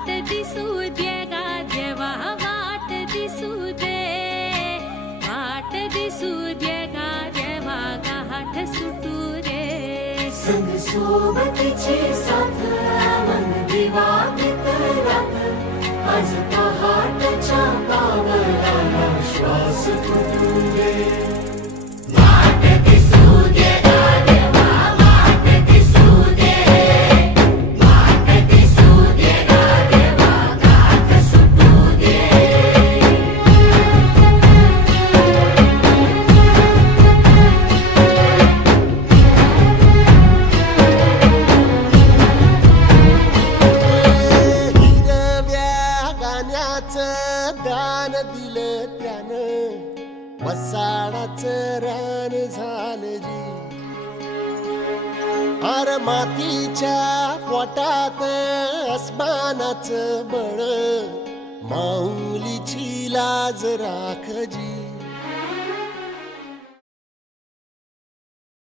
वाट दिसू दे गा देवा वाट दिसू दे. वाट दिसू दे गा देवा गाठ सुटू दे. संग सोबतीची साथ मन दिवा रात आज पहाटच्या पावलाला श्वास तुटू गाण्याचं दान दिलं त्यानं. वसाडाचं रान झालं जी. आर मातीच्या पोटात अस्मानाच बळ. माऊलीची लाज राखजी